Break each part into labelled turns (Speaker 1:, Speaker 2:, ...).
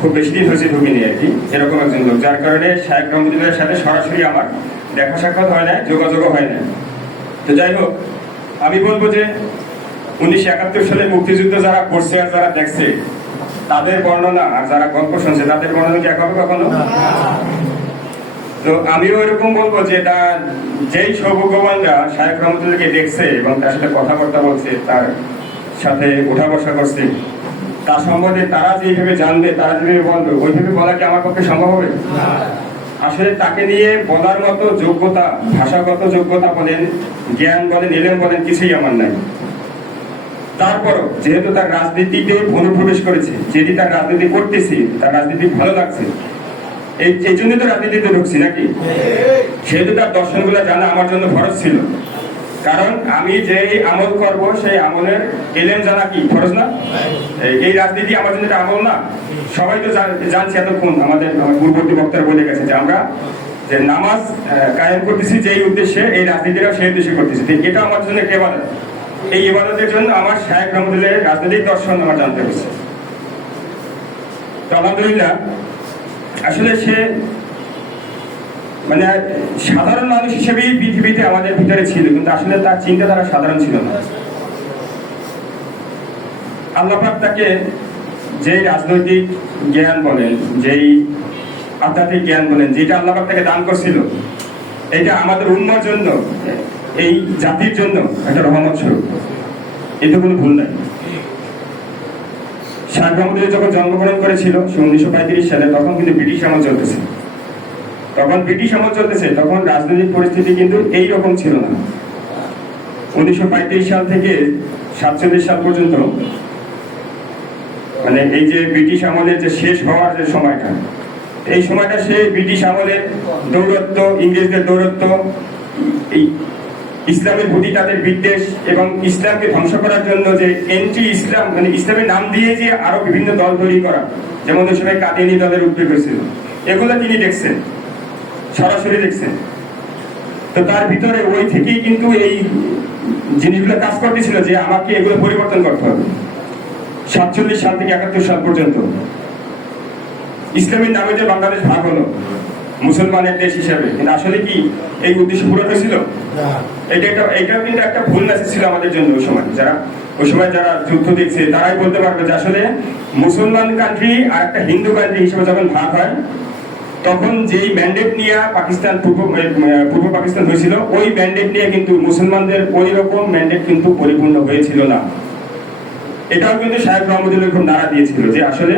Speaker 1: খুব বেশি দিন হয়েছে ঢুকিনি আর কি। এরকম একজন লোক। যার কারণে শাহেক রহমতুল্লাহের সাথে সরাসরি আমার দেখা সাক্ষাৎ হয় না যোগাযোগও হয় না। তো যাই হোক আমি বলব যে উনিশশো একাত্তর সালে মুক্তিযুদ্ধ যারা করছে আর যারা দেখছে তাদের বর্ণনা আর যারা গল্প শুনছে তাদের বর্ণনা কি এক হবে কখনো? তো আমিও এরকম বলব যে এটা যেই সৌভাগ্যবানরা শাহেক রহমতুল্লাহকে দেখছে এবং তার সাথে কথাবার্তা বলছে তার সাথে উঠা বসা করছে তার সম্বন্ধে তারা যেভাবে জানবে তারা যেভাবে বলবে ওইভাবে বলা কি আমার পক্ষে সম্ভব হবে? আসলে তাকে নিয়ে বলার মতো যোগ্যতা ভাষাগত যোগ্যতা বলেন জ্ঞান বলেন এলেম বলেন কিছুই আমার নাই। তারপরও যেহেতু তার রাজনীতিতে অনুপ্রবেশ করেছে যেটি তার রাজনীতি করতেছি তার রাজনীতি ভালো লাগছে এই এই জন্য তো রাজনীতিতে ঢুকছি নাকি? সেহেতু তার দর্শনগুলো জানা আমার জন্য ফরজ ছিল। কারণ আমি যে আমল করব, সেই আমলের এলেন জানা কি? ফরজ না? এই- রাজনীতি আমার জন্য আমল না। সবাই তো জান- জানছে এতক্ষণ আমাদের পূর্ববর্তী বক্তারা বলে গেছে যে আমরা যে নামাজ কায়েম করতেছি যেই উদ্দেশ্যে, এই রাজনীতিটা সেই উদ্দেশ্যে করতেছি। এটা আমার জন্য একটা ইবাদত। এই ইবাদতের জন্য আমার শাহেক রহমদুল্লাহ রাজনৈতিক দর্শন আমার জানতে হচ্ছে তো আলহামদুলিল্লাহ, আসলে সে মানে সাধারণ মানুষ হিসেবেই পৃথিবীতে আমাদের ভিতরে ছিল, কিন্তু আসলে তার চিন্তাধারা সাধারণ ছিল না। আল্লাপাক তাকে যেই রাজনৈতিক জ্ঞান বলেন, যেই আধ্যাত্মিক জ্ঞান বলেন, যেটা আল্লাপাক তাকে দান করছিল, এটা আমাদের উন্মার জন্য, এই জাতির জন্য একটা রহমত স্বরূপ। এতে কোনো ভুল নাই। শাহ যখন জন্মগ্রহণ করেছিল, সে উনিশশো পঁয়ত্রিশ সালে, তখন কিন্তু ব্রিটিশ আমল চলতেছে তখন ব্রিটিশ আমল চলতেছে, তখন রাজনৈতিক পরিস্থিতি কিন্তু এই রকম ছিল না। উনিশশো পঁয়ত্রিশ সাল থেকে সাতচল্লিশ সাল পর্যন্ত মানে এই যে ব্রিটিশ আমলের যে শেষ হওয়ার যে সময়টা, এই সময়টা সে ব্রিটিশ আমলের দৌরত্ব, ইংরেজদের দৌরত্ব ইসলামের প্রতি তাদের বিদ্বেষ এবং ইসলামকে ধ্বংস করার জন্য যে এন্টি ইসলাম মানে ইসলামের নাম দিয়ে যে আরও বিভিন্ন দল তৈরি করা, যেমন ওই সময় কাদিনী দলের উদ্যোগ হয়েছিল। এগুলো তিনি দেখছেন। সরাসরি দেখছেন তো তার ভিতরে ওই থেকেই কিন্তু এই জিনিসগুলো কাজ করতেছিল যে আমাকে এগুলো পরিবর্তন করতে হবে। সাতচল্লিশ সাল থেকে একাত্তর সাল পর্যন্ত। ইসলামের নামে যে বাংলাদেশ ভাগ হলো মুসলমানের দেশ হিসাবে। কিন্তু আসলে কি এই উদ্দেশ্য পূরণ হয়েছিল? এটা একটা এটাও কিন্তু একটা ভুল মেসেজ ছিল আমাদের জন্য ওই সময়। যারা ওই সময় যারা যুদ্ধ দেখছে তারাই বলতে পারবে যে আসলে মুসলমান কান্ট্রি আর একটা হিন্দু কান্ট্রি হিসেবে যখন ভাগ হয় তখন যেই ম্যান্ডেট নিয়ে পাকিস্তান পূর্ব পূর্ব পাকিস্তান হয়েছিল, ওই ম্যান্ডেট নিয়ে কিন্তু মুসলমানদের ওই রকম ম্যান্ডেট কিন্তু পরিপূর্ণ হয়েছিল না। এটাও কিন্তু সাহেব রহমদুল্লাহ খুব নাড়া দিয়েছিল যে আসলে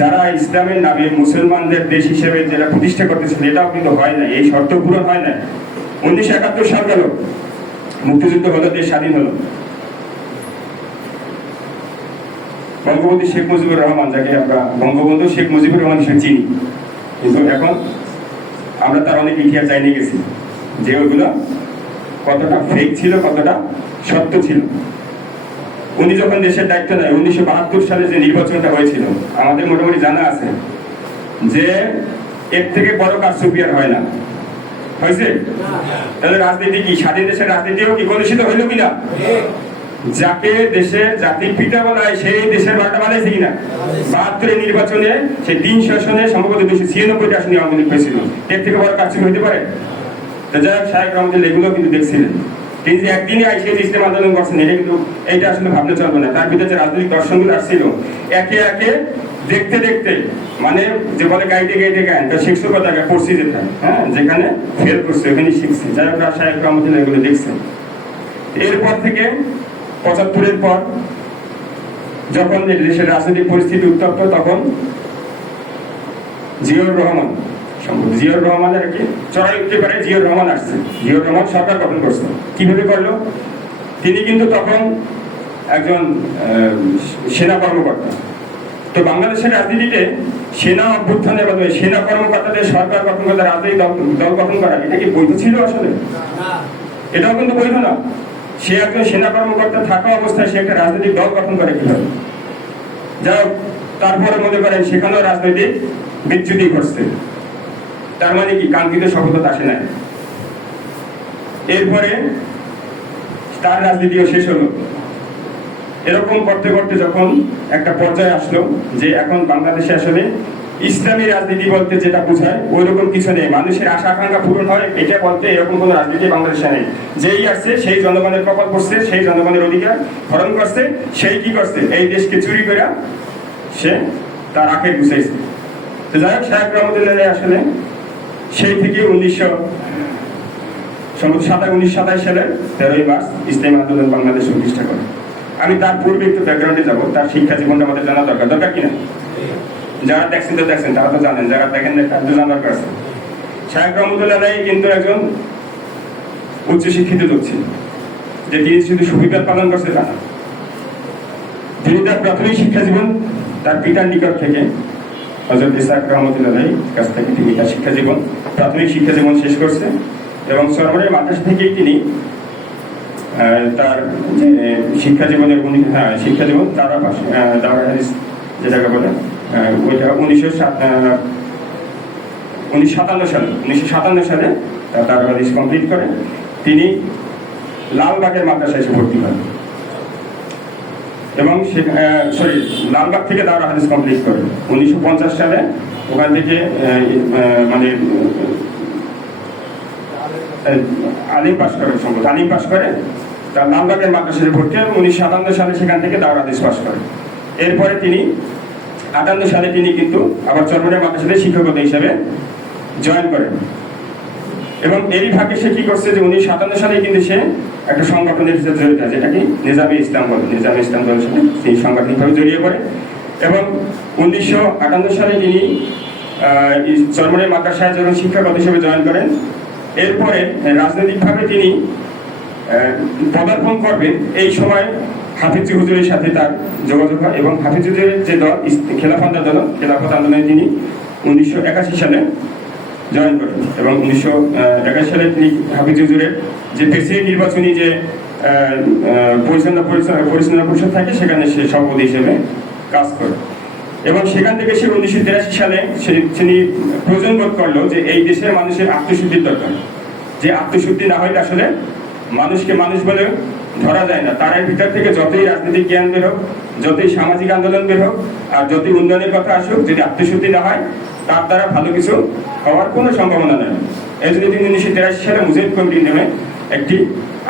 Speaker 1: যারা ইসলামের নামে মুসলমানদের দেশ হিসেবে যেটা প্রতিষ্ঠা করতেছিল, এটাও কিন্তু হয় না এই শর্ত পূরণ হয় না উনিশশো একাত্তর সাল গেল, মুক্তিযুদ্ধ হলো, দেশ স্বাধীন হলো। বঙ্গবন্ধু শেখ মুজিবুর রহমান, যাকে আমরা বঙ্গবন্ধু শেখ মুজিবুর রহমান হিসেবে চিনি। কিন্তু এখন আমরা তার অনেক ইতিহাস জানিয়ে গেছি যে ওইগুলো কতটা ফেক ছিল, কতটা সত্য ছিল। উনি যখন দেশের দায়িত্ব নেয়, উনিশশো বাহাত্তর সালে যে নির্বাচনটা হয়েছিল, আমাদের মোটামুটি জানা আছে যে এর থেকে বড় কাজ সুপিয়ার হয় না। হয়েছে? তাহলে রাজনীতি কি? স্বাধীন দেশের রাজনীতিও কি, কলুষিত হইল কিনা? যাকে দেশে জাতির পিতা বলা হয়, সেই দেশের বারোটা বানাইছে কিনা? বাহাত্তরের নির্বাচনে সেই তিনশো আসনে সম্ভবত দুশো ছিয়ানব্বইটা আসনে আওয়ামী লীগ হয়েছিল। এর থেকে বড় কাজ হইতে পারে? তো যাই হোক সাহেব রহমদুল এগুলো কিন্তু দেখছিলেন। তিনি যে একদিনই আইসে যে ইসলাম আন্দোলন করছেন এটা কিন্তু, এইটা আসলে ভাবলে চলবে না। তার ভিতরে যে রাজনৈতিক দর্শনগুলো আসছিল, একে একে দেখতে দেখতে মানে যে বলে গাইতে গাইতে গান, তা শিখছো কথা পড়ছি যেটা হ্যাঁ? যেখানে ফেল করছে ওখানে শিখছি। যাই হোক সাহেব রহমদুল এগুলো দেখছেন। এরপর থেকে পঁচাত্তরের পর যখন দেশের রাজনৈতিক পরিস্থিতি উত্তপ্ত তখন জিয়র রহমান জিয়র রহমানের কি চড়াই উঠতে পারে জিয়র রহমান আসছে। জিয়র রহমান সরকার গঠন করছে। কীভাবে করল? তিনি কিন্তু তখন একজন সেনা কর্মকর্তা। তো বাংলাদেশের রাজনীতিতে সেনা অভ্যুত্থানের মাধ্যমে সেনা কর্মকর্তাদের সরকার গঠন করে রাজনৈতিক দল দল গঠন করা এটা কি বৈধ ছিল আসলে? এটাও কিন্তু বৈধ না। সে একজন সেনা কর্মকর্তা থাকা অবস্থায় সে একটা রাজনৈতিক দল গঠন করে কীভাবে যা তারপরে মনে করেন সেখানেও রাজনৈতিক বিচ্যুতি ঘটছে। তার মানে কি? কাঙ্ক্ষিত সফলতা আসে নাই। এরপরে তার রাজনীতিও শেষ হলো। এরকম করতে করতে যখন একটা পর্যায়ে আসলো যে এখন বাংলাদেশে আসলে ইসলামী রাজনীতি বলতে যেটা বোঝায় ওই রকম কিছু নেই। মানুষের আশা, আকাঙ্ক্ষা পূরণ হয়, এটা বলতে এরকম কোনো রাজনীতি বাংলাদেশে নেই। যেই আসছে, সেই জনগণের কপাল করছে সেই জনগণের অধিকার হরণ করছে, সেই কি করছে? এই দেশকে চুরি করে সে তার আখের গুছাইছে। তো যাই হোক সাহেব রহমতুল্লাহ আসলে সেই থেকে উনিশশো সাতাশ উনিশশো সাতাশ সালের তেরোই মার্চ ইসলামী আন্দোলন বাংলাদেশ প্রতিষ্ঠা করে। আমি তার পূর্বে একটু ব্যাকগ্রাউন্ডে যাব, তার শিক্ষা জীবনটা আমাদের জানা দরকার। দরকার কিনা যারা দেখছেন তো দেখছেন, তারা তো জানেন, যারা দেখেন না তার তো জানার আছে শাহেক রহমতুল্লাহ কিন্তু একজন উচ্চশিক্ষিত লোক ছিলেন, যে তিনি শুধু সুবিধা পালন করছে তা। তিনি তার প্রাথমিক শিক্ষা জীবন তার পিতার নিকট থেকে হজরত ইসাক রহমতুল্লাহ কাছ থেকে তিনি তার শিক্ষা জীবন, প্রাথমিক শিক্ষা জীবন শেষ করছে এবং সরবরের মাদ্রাসা থেকেই তিনি তার যে শিক্ষা জীবনের উনি হ্যাঁ শিক্ষা জীবন তারা পাশ যেটাকে বলে ওইটা উনিশশো উনিশশো সাতান্ন সালে, উনিশশো সাতান্ন সালে তার কমপ্লিট করে তিনি লালবাগের মাদ্রাসায় এসে ভর্তি হন। এবং সরি লালবাগ থেকে দাওয়া হাদিস কমপ্লিট করে। উনিশশো সালে ওখান থেকে মানে আলিম পাস করে সম্ভবত। আলিম পাস করে তার লালবাগের মাদ্রাসায় ভর্তি হয় উনিশশো সাতান্ন সালে সেখান থেকে দাওয়া হাদিস পাস করে। এরপরে তিনি আটান্ন সালে তিনি কিন্তু আবার চরমনের মাদ্রাসাতে শিক্ষকতা হিসেবে জয়েন করেন। এবং এরই ভাগে সে কি করছে যে উনিশশো সাতান্ন সালে কিন্তু সে একটা সংগঠনের সাথে জড়িত আছে যেটা কি নিজামী ইসলাম বলে। নিজামী ইসলাম দলের সাথে সেই সাংগঠনিকভাবে জড়িয়ে পড়ে। এবং উনিশশো আটান্ন সালে তিনি চরমনের মাদ্রাসায় যখন শিক্ষকতা হিসেবে জয়েন করেন। এরপরে রাজনৈতিকভাবে তিনি পদার্পণ করবেন। এই সময় হাফিজ হুজুরের সাথে তার যোগাযোগ হয় এবং হাফিজ হুজুরের যে দল খেলাফত আন্দোলন খেলাফত আন্দোলনে তিনি উনিশশো একাশি সালে জয়েন করেন এবং উনিশশো একাশি সালে তিনি হাফিজ হুজুরের যে প্রেসিডেন্ট নির্বাচনী যে পরিচালনা পরিচালনা পরিষদ থাকে, সেখানে সে সভাপতি হিসেবে কাজ করে। এবং সেখান থেকে সে উনিশশো তিরাশি সালে তিনি প্রয়োজন বোধ করল যে এই দেশের মানুষের আত্মশুদ্ধির দরকার। যে আত্মশুদ্ধি না হলে আসলে মানুষকে মানুষ বলে ধরা যায় না। তার ভিতর থেকে যতই রাজনৈতিক জ্ঞান বের হোক, যতই সামাজিক আন্দোলন বের হোক, আর যতই উন্নয়নের কথা আসুক, যদি আত্মশুদ্ধি না হয়, তার দ্বারা ভালো কিছু হওয়ার কোনো সম্ভাবনা নেই। এই জন্য তিনি উনিশশো তিরাশি সালে মুজাহিদ কমিটি নামে একটি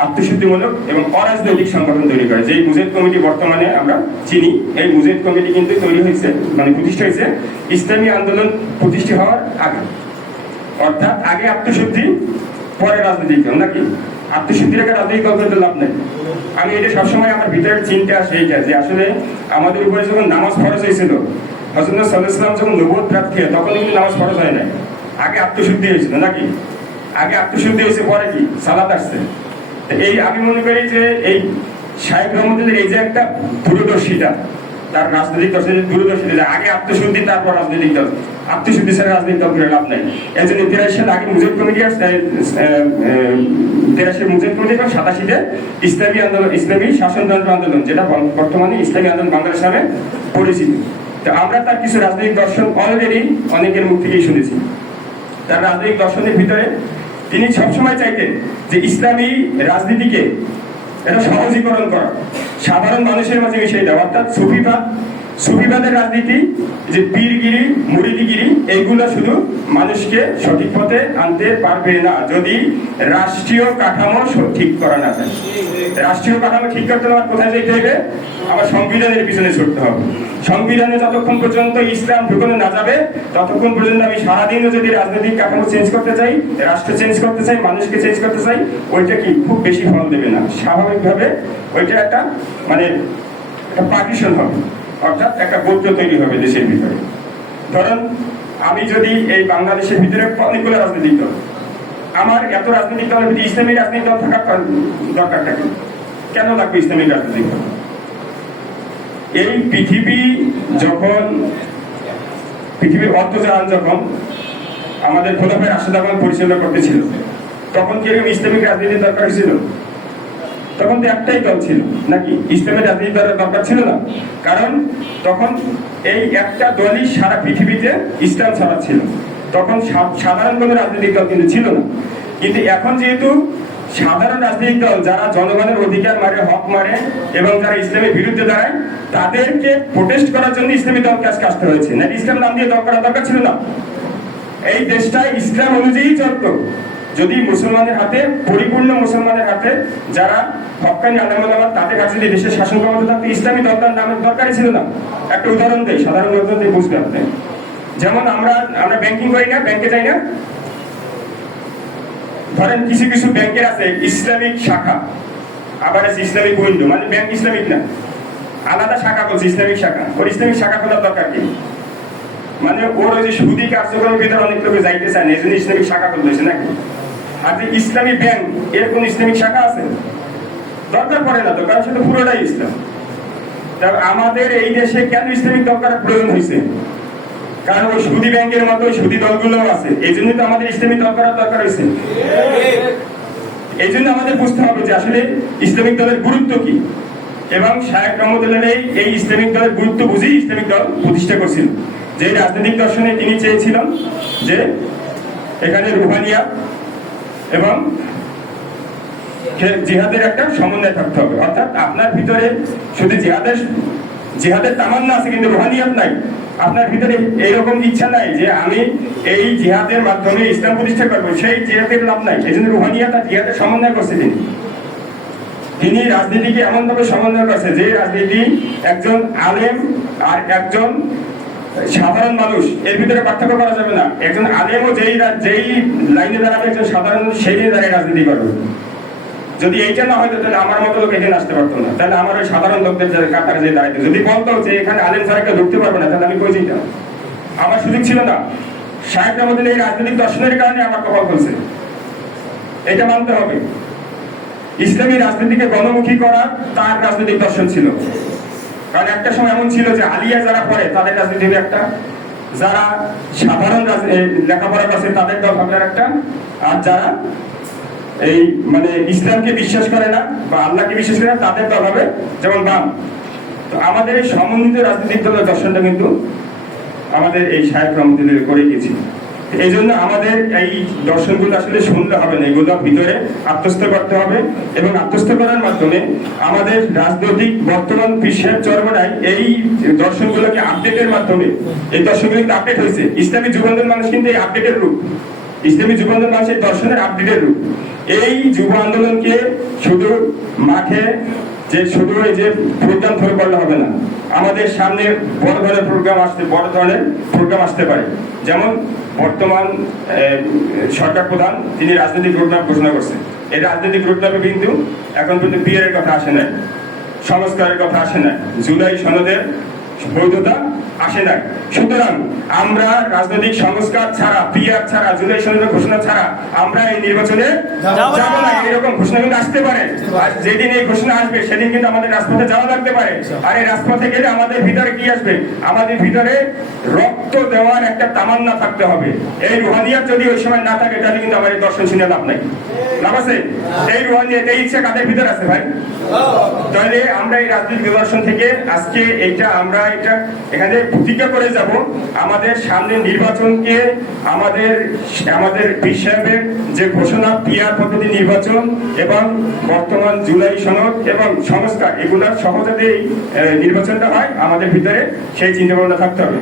Speaker 1: আত্মশুদ্ধিমূলক এবং অরাজনৈতিক সংগঠন তৈরি করে, যেই মুজাহিদ কমিটি বর্তমানে আমরা চিনি। এই মুজাহিদ কমিটি কিন্তু তৈরি হয়েছে মানে প্রতিষ্ঠা হয়েছে ইসলামী আন্দোলন প্রতিষ্ঠা হওয়ার আগে। অর্থাৎ আগে আত্মশুদ্ধি, পরে রাজনীতি, নাকি? আত্মশুদ্ধি রেখে রাজনীতি দল লাভ নেই। আমি এটা সবসময় আমার ভিতরে চিন্তা আসে এইটা, যে আসলে আমাদের উপরে যখন নামাজ ফরজ হয়েছিল, হজরত সাল্লাহাম যখন নবুয় হয়, তখন কিন্তু নামাজ ফরজ হয় নাই। আগে আত্মশুদ্ধি হয়েছিল নাকি? আগে আত্মশুদ্ধি হয়েছে, পরে কি? সালাত আসছে। এই আমি মনে করি যে এই সাহেব রহমতুল্লাহ, এই যে একটা দূরদর্শিতা তার রাজনৈতিক দর্শন দূরদর্শিতা যে আগে আত্মশুদ্ধি, তারপর রাজনৈতিক দল। আত্মশুদ্ধি ছাড়া রাজনৈতিক দল করে লাভ নাই। এই জন্য তিরাশি আগে মুজিব কমিটি আর তিরাশি মুজিব কমিটি আর সাতাশিতে ইসলামী আন্দোলন, ইসলামী শাসনতন্ত্র আন্দোলন, যেটা বর্তমানে ইসলামী আন্দোলন বাংলাদেশ নামে পরিচিত। তো আমরা তার কিছু রাজনৈতিক দর্শন অলরেডি অনেকের মুখ থেকেই শুনেছি। তার রাজনৈতিক দর্শনের ভিতরে তিনি সবসময় চাইতেন যে ইসলামী রাজনীতিকে এটা সহজীকরণ করা। সাধারণ মানুষের মাঝে মিশিয়ে দেওয়া অর্থাৎ সুফিবাদ সুফিবাদের রাজনীতি, যে পীরগিরি মুরিদিগিরি এইগুলো শুধু মানুষকে সঠিক পথে আনতে পারবে না, যদি রাষ্ট্রীয় কাঠামো ঠিক করা না যায়। রাষ্ট্রীয় কাঠামো ঠিক করতে আমার কোথায় যেতে হবে আমার সংবিধানের পিছনে ছুটতে হবে। সংবিধানে যতক্ষণ পর্যন্ত ইসলাম ঢুকানো না যাবে, ততক্ষণ পর্যন্ত আমি সারাদিনও যদি রাজনৈতিক কাঠামো চেঞ্জ করতে চাই, রাষ্ট্র চেঞ্জ করতে চাই, মানুষকে চেঞ্জ করতে চাই, ওইটা কি খুব বেশি ফল দেবে না? স্বাভাবিকভাবে ওইটা একটা মানে একটা পার্টিশন হবে। অর্থাৎ একটা গোত্র তৈরি হবে দেশের ভিতরে। ধরুন, আমি যদি এই বাংলাদেশের ভিতরে অনেকগুলো রাজনৈতিক দল, আমার এত রাজনৈতিক দলের ভিতরে ইসলামী রাজনৈতিক দল থাকার কারণ- দরকারটা কি? কেন লাগবে ইসলামী রাজনৈতিক দল? এই পৃথিবী যখন, পৃথিবীর অর্থজাহান যখন আমাদের খোলাফের রাশেদাবাদ পরিচালনা করতেছিল, তখন কি এরকম ইসলামিক রাজনীতির দরকার ছিল তখন তো একটাই দল ছিল। নাকি ইসলামের রাজনীতি দলের দরকার ছিল না? কারণ তখন এই একটা দলই সারা পৃথিবীতে ইসলাম ছড়াচ্ছিল তখন সাধারণ কোনো রাজনৈতিক দল কিন্তু ছিল না। কিন্তু এখন যেহেতু সাধারণ রাজনৈতিক দল যারা জনগণের অধিকার মারে, হক মারে এবং যারা ইসলামের বিরুদ্ধে দাঁড়ায়, তাদেরকে প্রোটেস্ট করার জন্য ইসলামী দল কাজ আসতে হয়েছে। না ইসলাম নাম দিয়ে দল করার দরকার ছিল না? এই দেশটা ইসলাম অনুযায়ী চলত। যদি মুসলমানের হাতে, পরিপূর্ণ মুসলমানের হাতে যারা হকানি আলমালামা তাদের কাছে যদি দেশের শাসন ক্ষমতা থাকতো ইসলামী দলটার নামের দরকারই ছিল না। একটা উদাহরণ দেয় সাধারণ লোকজন দিয়ে বুঝবে আপনি। যেমন আমরা আমরা ব্যাংকিং করি না ব্যাংকে যাই না। ধরেন কিছু কিছু ব্যাংকের আছে, ইসলামিক শাখা। আবার আছে ইসলামিক উইন্ডো মানে ব্যাংক ইসলামিক না। আলাদা শাখা করছে ইসলামিক শাখা। ওর ইসলামিক শাখা খোলার দরকার কি? মানে ওর ওই যে সুদি কার্যক্রমের ভিতরে অনেক লোকে যাইতে চায় না, এই জন্য ইসলামিক শাখা খুলতেছে নাকি? যে ইসলামী ব্যাংক এর কোন ইসলামিক শাখা আছে? দরকার পড়ে না তো, কারণ সেটা পুরোটাই ইসলাম। তা আমাদের এই দেশে কেন ইসলামিক দরকার প্রয়োজন হয়েছে? কারণ ওই সুদি ব্যাংকের মতো সুদি দলগুলো আছে। এই জন্য তো আমাদের ইসলামিক দল করার দরকার হয়েছে। এই জন্য আমাদের বুঝতে হবে যে আসলে ইসলামিক দলের গুরুত্ব কি। এবং শায়েক রহমতুল্লাহ এই ইসলামিক দলের গুরুত্ব বুঝেই ইসলামিক দল প্রতিষ্ঠা করছিল। যে রাজনৈতিক দর্শনে তিনি চেয়েছিলেন যে এখানে রুহানিয়া এবং জিহাদের একটা সমন্বয় থাকতে হবে। অর্থাৎ আপনার ভিতরে শুধু জিহাদের জিহাদের তামান্না আছে কিন্তু রুহানিয়াত নাই। আপনার ভিতরে এইরকম ইচ্ছা নাই যে আমি এই জিহাদের মাধ্যমে ইসলাম প্রতিষ্ঠা করব। সেই জিহাদের লাভ নাই। এই জন্য রুহানিয়াত আর জিহাদের সমন্বয় করছে তিনি। তিনি রাজনীতিকে এমনভাবে সমন্বয় করছে যে রাজনীতি একজন আলেম আর একজন সাধারণ মানুষ, এর ভিতরে পার্থক্য করা যাবে না। একজন আলেমও যেই যেই লাইনে দাঁড়াবে, একজন সাধারণ সেই নিয়ে দাঁড়িয়ে রাজনীতি করবে। যদি এইটা না হয়তো, তাহলে আমার মতো লোক এখানে আসতে পারতো না। তাহলে আমার ওই সাধারণ লোকদের কাতারে যে দাঁড়াইতো, যদি বলতো যে এখানে আলেম ছাড়া কেউ ঢুকতে পারবে না, তাহলে আমি কই যেতাম? আমার সুযোগ ছিল না। সাহেব আমাদের এই রাজনৈতিক দর্শনের কারণে আমার কপাল খুলছে। এটা মানতে হবে। ইসলামী রাজনীতিকে গণমুখী করা তার রাজনৈতিক দর্শন ছিল। কারণ একটা সময় এমন ছিল যে আলিয়া যারা পড়ে তাদের কাছে হলো একটা যারা সাধারণ রাজ- এ, লেখাপড়া করছে তাদের হবে একটা আর যারা এই মানে ইসলামকে বিশ্বাস করে না বা আল্লাহকে বিশ্বাস করে না তাদের হবে যেমন বাম। তো আমাদের এই সমন্বিত রাজনৈতিক দলের দর্শনটা কিন্তু আমাদের এই সাহেব রহমতুল্লাহ করে গেছি এই জন্য আমাদের এই দর্শনগুলো আসলে শুনতে হবে না, এগুলো ভিতরে আত্মস্থ করতে হবে এবং আত্মস্থ করার মাধ্যমে আমাদের রাজনৈতিক বর্তমান বিশ্বের চরমনায় এই দর্শনগুলোকে আপডেটের মাধ্যমে, এই দর্শনগুলো কিন্তু আপডেট হয়েছে। ইসলামী যুবন্ধন মানুষ কিন্তু এই আপডেটের রূপ। ইসলামী আন্দোলন মানুষের দর্শনের আপডেটের রূপ। এই যুব আন্দোলনকে শুধু মাঠে যে শুধু এই যে প্রোগ্রাম ধরে করলে হবে না, আমাদের সামনে বড় ধরনের প্রোগ্রাম আসতে, বড় ধরনের প্রোগ্রাম আসতে পারে। যেমন বর্তমান সরকার প্রধান, তিনি রাজনৈতিক রোডম্যাপ ঘোষণা করছেন। এই রাজনৈতিক রোডম্যাপে কিন্তু এখন পর্যন্ত বিয়ের কথা আসে নাই, সংস্কারের কথা আসে নাই, জুলাই সনদের বৈধতা আসে নাই। সুতরাং আমরা রাজনৈতিক সংস্কার ছাড়া পিআর ছাড়া জুলাই সনদের ঘোষণা ছাড়া আমরা এই নির্বাচনে
Speaker 2: যাব না।
Speaker 1: এরকম ঘোষণা কিন্তু আসতে পারে। আর যেদিন এই ঘোষণা আসবে সেদিন কিন্তু আমাদের রাজপথে যাওয়া লাগতে পারে। আর এই রাজপথে গেলে আমাদের ভিতরে কি আসবে? আমাদের ভিতরে রক্ত দেওয়ার একটা তামান্না থাকতে হবে। এই রুহানিয়াত যদি ওই সময় না থাকে তাহলে কিন্তু আমার এই দর্শন শুনে লাভ নাই। লাভ আছে? এই রুহানিয়াত এই ইচ্ছা কাদের ভিতরে আছে ভাই? তাহলে আমরা এই রাজনৈতিক দর্শন থেকে আজকে এইটা আমরা এটা এখানে প্রতিজ্ঞা করে যাব। আমাদের সামনে নির্বাচনকে আমাদের আমাদের পীর যে ঘোষণা, পিয়ার পদ্ধতি নির্বাচন এবং বর্তমান জুলাই সনদ এবং সংস্কার এগুলার সহজাতেই নির্বাচনটা হয় আমাদের ভিতরে, সেই চিন্তা ভাবনা থাকতে হবে।